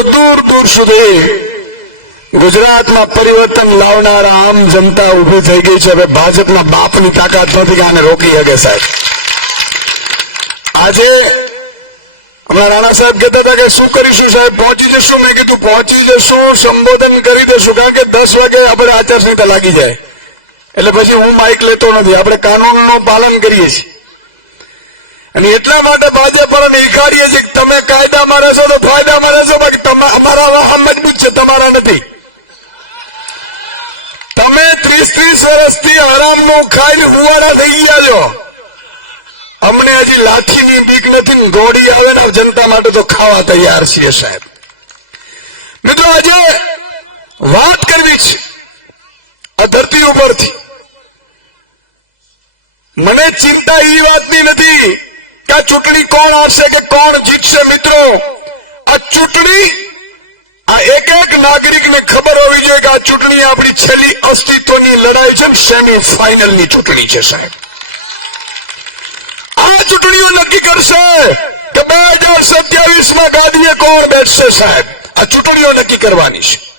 છો દૂર દૂર સુધી ગુજરાતમાં પરિવર્તન લાવનારા આમ જનતા ઉભી થઈ ગઈ છે. હવે ભાજપના બાપની તાકાત નથી કે આને રોકી શકે સાહેબ. આજે હમણાં રાણા સાહેબ કહેતા હતા કે શું કરીશું સાહેબ, પહોંચી જશું. મેં કીધું પહોંચી જશું, સંબોધન કરી દઈશું, કારણ કે 10 વાગે આપણે આચારસંહિતા લાગી જાય એટલે પછી હું માઇક લેતો નથી. આપણે કાનૂનનું પાલન કરીએ છીએ અને એટલા માટે ભાજપ વાળાને ઈખાડીએ છીએ કે તમે કાયદામાં રહેશો તો ફાયદામાં રહેશો, બાકી અમારા વાહન મજબૂત છે, તમારા નથી. તમે 30 વર્ષથી આરામનું ખાઈને હુવાડા થઈ ગયા છો. અમને હજી લાઠીની બીક નથી, ગોળી આવે ને જનતા માટે તો ખાવા તૈયાર છીએ સાહેબ. મિત્રો આજે વાત કરવી છે આ ધરતી ઉપરથી. મને ચિંતા એ વાતની નથી કે આ ચૂંટણી કોણ આવશે કે કોણ જીતશે. મિત્રો આ ચૂંટણી આ એક એક નાગરિકને ખબર હોવી જોઈએ કે આ ચૂંટણી આપણી છેલ્લી અસ્તિત્વની લડાઈ છે, સેમી ફાઇનલની ચૂંટણી છે સાહેબ. આ ચૂંટણીઓ નક્કી કરશે કે 2027 ગાદીએ કોણ બેઠશે સાહેબ. આ ચૂંટણીઓ નક્કી કરવાની છે.